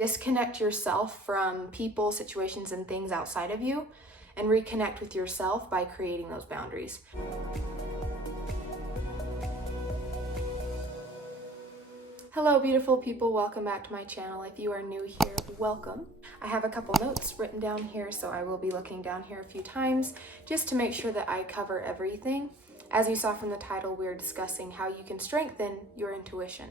Disconnect yourself from people, situations, and things outside of you, and reconnect with yourself by creating those boundaries. Hello, beautiful people. Welcome back to my channel. If you are new here, welcome. I have a couple notes written down here, so I will be looking down here a few times just to make sure that I cover everything. As you saw from the title, we're discussing how you can strengthen your intuition.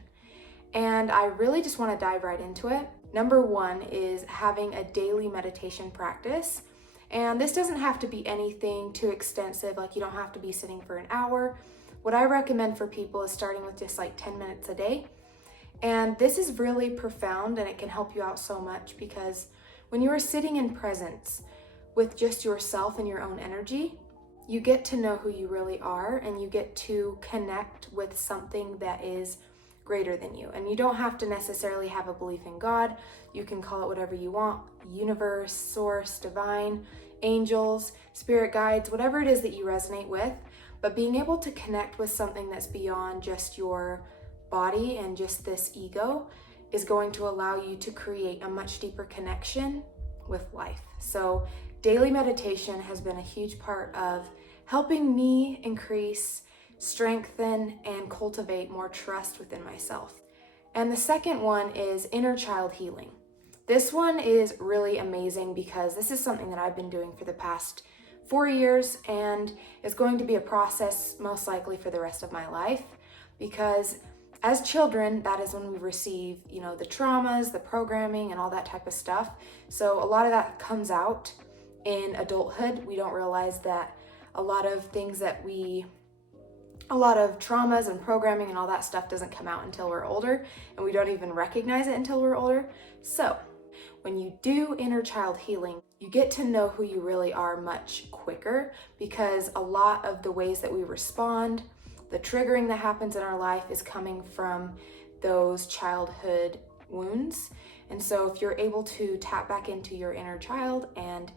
And I really just want to dive right into it. Number one is having a daily meditation practice. And this doesn't have to be anything too extensive, like you don't have to be sitting for an hour. What I recommend for people is starting with just like 10 minutes a day. And this is really profound, and it can help you out so much, because when you are sitting in presence with just yourself and your own energy, you get to know who you really are, and you get to connect with something that is greater than you. And you don't have to necessarily have a belief in God. You can call it whatever you want: universe, source, divine, angels, spirit guides, whatever it is that you resonate with. But being able to connect with something that's beyond just your body and just this ego is going to allow you to create a much deeper connection with life. So daily meditation has been a huge part of helping me increase, strengthen, and cultivate more trust within myself. And the second one is inner child healing. This one is really amazing because this is something that I've been doing for the past 4 years, and it's going to be a process most likely for the rest of my life, because as children, that is when we receive, the traumas, the programming, and all that type of stuff. So a lot of that comes out in adulthood. We don't realize that a lot of traumas and programming and all that stuff doesn't come out until we're older, and we don't even recognize it until we're older. So when you do inner child healing, you get to know who you really are much quicker, because a lot of the ways that we respond, the triggering that happens in our life, is coming from those childhood wounds. And so if you're able to tap back into your inner child and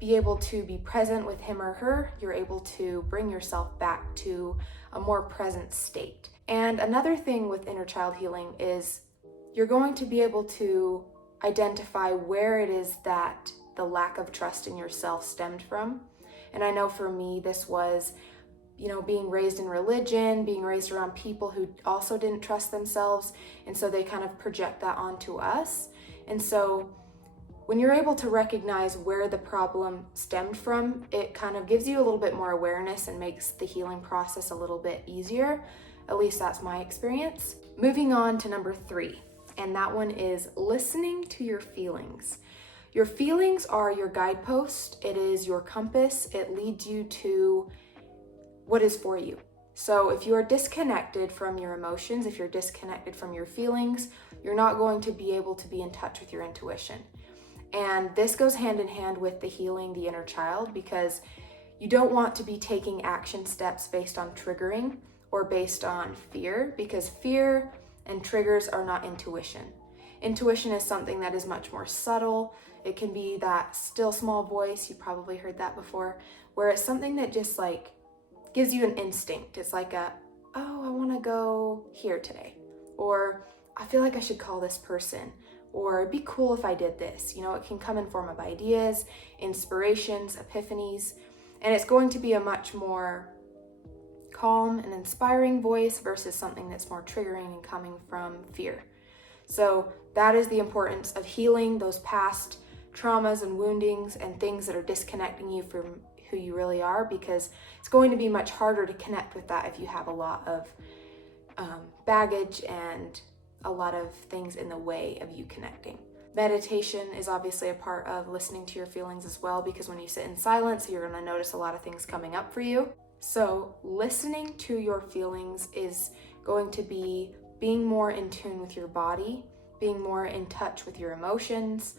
be able to be present with him or her, you're able to bring yourself back to a more present state. And another thing with inner child healing is you're going to be able to identify where it is that the lack of trust in yourself stemmed from. And I know for me, this was being raised in religion, being raised around people who also didn't trust themselves. And so they kind of project that onto us. And so when you're able to recognize where the problem stemmed from, it kind of gives you a little bit more awareness and makes the healing process a little bit easier. At least that's my experience. Moving on to number 3, and that one is listening to your feelings. Your feelings are your guidepost. It is your compass. It leads you to what is for you. So if you are disconnected from your emotions, if you're disconnected from your feelings, you're not going to be able to be in touch with your intuition. And this goes hand in hand with the healing the inner child, because you don't want to be taking action steps based on triggering or based on fear, because fear and triggers are not intuition. Intuition is something that is much more subtle. It can be that still small voice, you probably heard that before, where it's something that just gives you an instinct. It's like I want to go here today, or I feel like I should call this person, or it'd be cool if I did this. It can come in form of ideas, inspirations, epiphanies, and it's going to be a much more calm and inspiring voice versus something that's more triggering and coming from fear. So that is the importance of healing those past traumas and woundings and things that are disconnecting you from who you really are, because it's going to be much harder to connect with that if you have a lot of baggage and a lot of things in the way of you connecting. Meditation is obviously a part of listening to your feelings as well, because when you sit in silence, you're going to notice a lot of things coming up for you. So listening to your feelings is going to be being more in tune with your body, being more in touch with your emotions,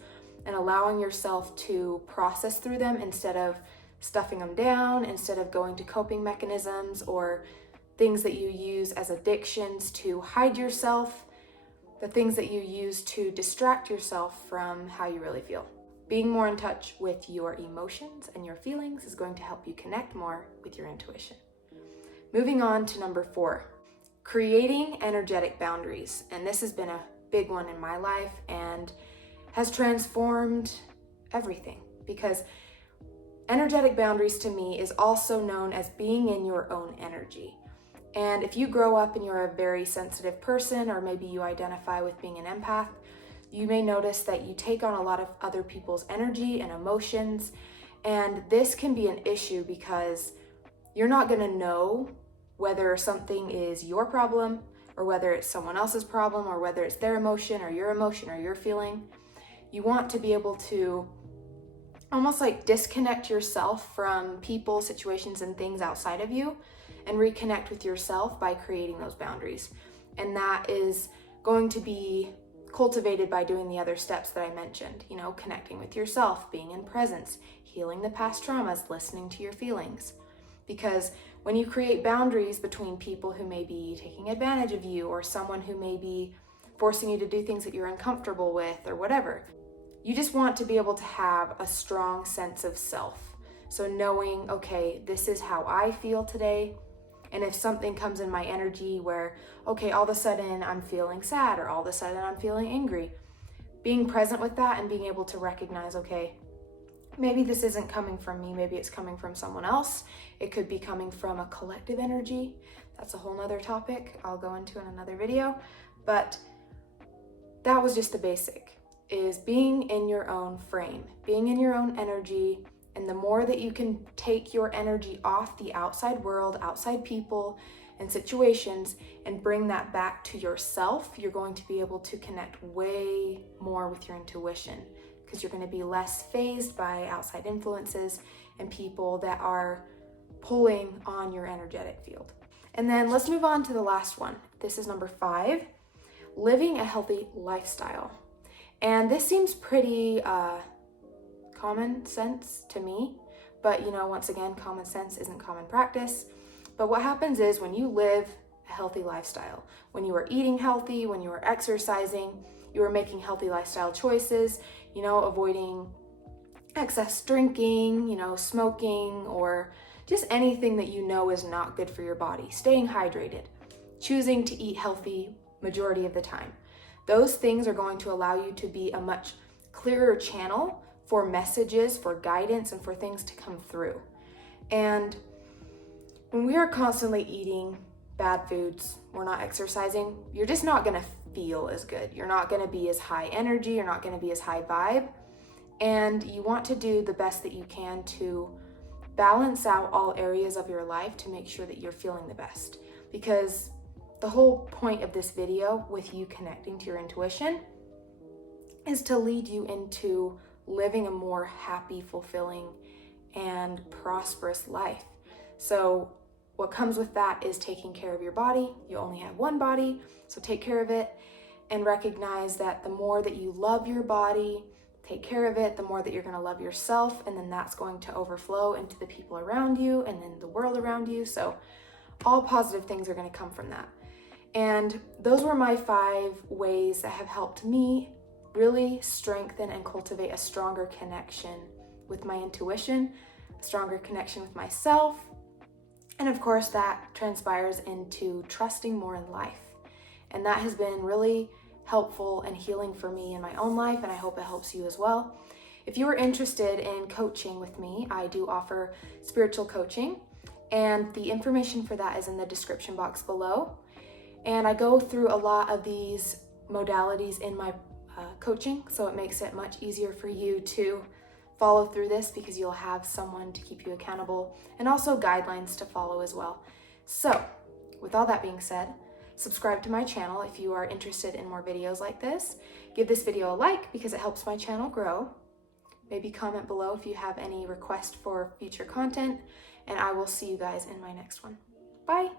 and allowing yourself to process through them instead of stuffing them down, instead of going to coping mechanisms or things that you use as addictions to hide yourself, the things that you use to distract yourself from how you really feel. Being more in touch with your emotions and your feelings is going to help you connect more with your intuition. Moving on to number 4, creating energetic boundaries. And this has been a big one in my life, and has transformed everything, because energetic boundaries to me is also known as being in your own energy. And if you grow up and you're a very sensitive person, or maybe you identify with being an empath, you may notice that you take on a lot of other people's energy and emotions. And this can be an issue because you're not going to know whether something is your problem or whether it's someone else's problem, or whether it's their emotion or your feeling. You want to be able to almost like disconnect yourself from people, situations, and things outside of you, and reconnect with yourself by creating those boundaries. And that is going to be cultivated by doing the other steps that I mentioned, connecting with yourself, being in presence, healing the past traumas, listening to your feelings. Because when you create boundaries between people who may be taking advantage of you, or someone who may be forcing you to do things that you're uncomfortable with, or whatever, you just want to be able to have a strong sense of self. So knowing, okay, this is how I feel today. And if something comes in my energy where, okay, all of a sudden I'm feeling sad, or all of a sudden I'm feeling angry, being present with that and being able to recognize, okay, maybe this isn't coming from me, maybe it's coming from someone else. It could be coming from a collective energy. That's a whole nother topic I'll go into in another video. But that was just the basic, is being in your own frame, being in your own energy. And the more that you can take your energy off the outside world, outside people and situations, and bring that back to yourself, you're going to be able to connect way more with your intuition, because you're going to be less fazed by outside influences and people that are pulling on your energetic field. And then let's move on to the last one. This is number 5, living a healthy lifestyle. And this seems pretty common sense to me, but once again, common sense isn't common practice. But what happens is, when you live a healthy lifestyle, when you are eating healthy, when you are exercising, you are making healthy lifestyle choices, avoiding excess drinking, smoking, or just anything that is not good for your body, staying hydrated, choosing to eat healthy majority of the time. Those things are going to allow you to be a much clearer channel for messages, for guidance, and for things to come through. And when we are constantly eating bad foods, we're not exercising, you're just not going to feel as good. You're not going to be as high energy. You're not going to be as high vibe. And you want to do the best that you can to balance out all areas of your life to make sure that you're feeling the best. Because the whole point of this video, with you connecting to your intuition, is to lead you into living a more happy, fulfilling, and prosperous life. So what comes with that is taking care of your body. You only have one body, so take care of it, and recognize that the more that you love your body, take care of it, the more that you're going to love yourself, and then that's going to overflow into the people around you and then the world around you. So all positive things are going to come from that. And those were my 5 ways that have helped me really strengthen and cultivate a stronger connection with my intuition, a stronger connection with myself. And of course, that transpires into trusting more in life. And that has been really helpful and healing for me in my own life, and I hope it helps you as well. If you are interested in coaching with me, I do offer spiritual coaching, and the information for that is in the description box below. And I go through a lot of these modalities in my coaching, so it makes it much easier for you to follow through this, because you'll have someone to keep you accountable and also guidelines to follow as well. So with all that being said, subscribe to my channel if you are interested in more videos like this. Give this video a like because it helps my channel grow. Maybe comment below if you have any requests for future content, and I will see you guys in my next one. Bye.